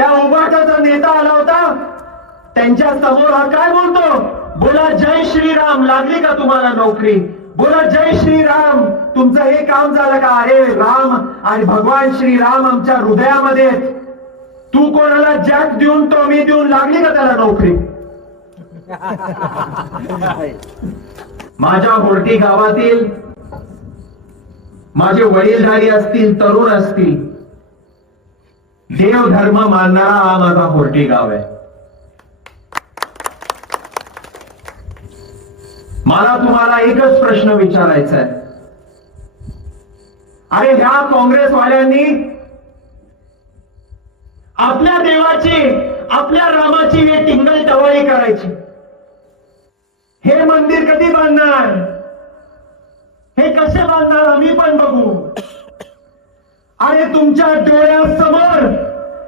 त्या उभाटाचा नेता आला होता. त्यांच्यासमोर हा काय बोलतो? बोला जय श्रीराम. लागली का तुम्हाला नोकरी? बोला जय श्रीराम. तुमचं हे काम झालं का? अरे राम आणि भगवान श्रीराम आमच्या हृदयामध्ये. तू कोणाला जॅक देऊन तो मी देऊन लागली का त्याला नोकरी? माझ्या होर्टी गावातील माझे वडीलधारी असतील तरुण असतील देव धर्म मानणारा हा माझा होर्टी गाव आहे. मला तुम्हाला एकच प्रश्न विचारायचा आहे. अरे ह्या काँग्रेसवाल्यांनी आपल्या देवाची आपल्या रामाची हे टिंगल टवाळी करायची. हे मंदिर कधी बांधणार? हे कसे बांधणार? आम्ही पण बघू. अरे तुमच्या डोळ्यासमोर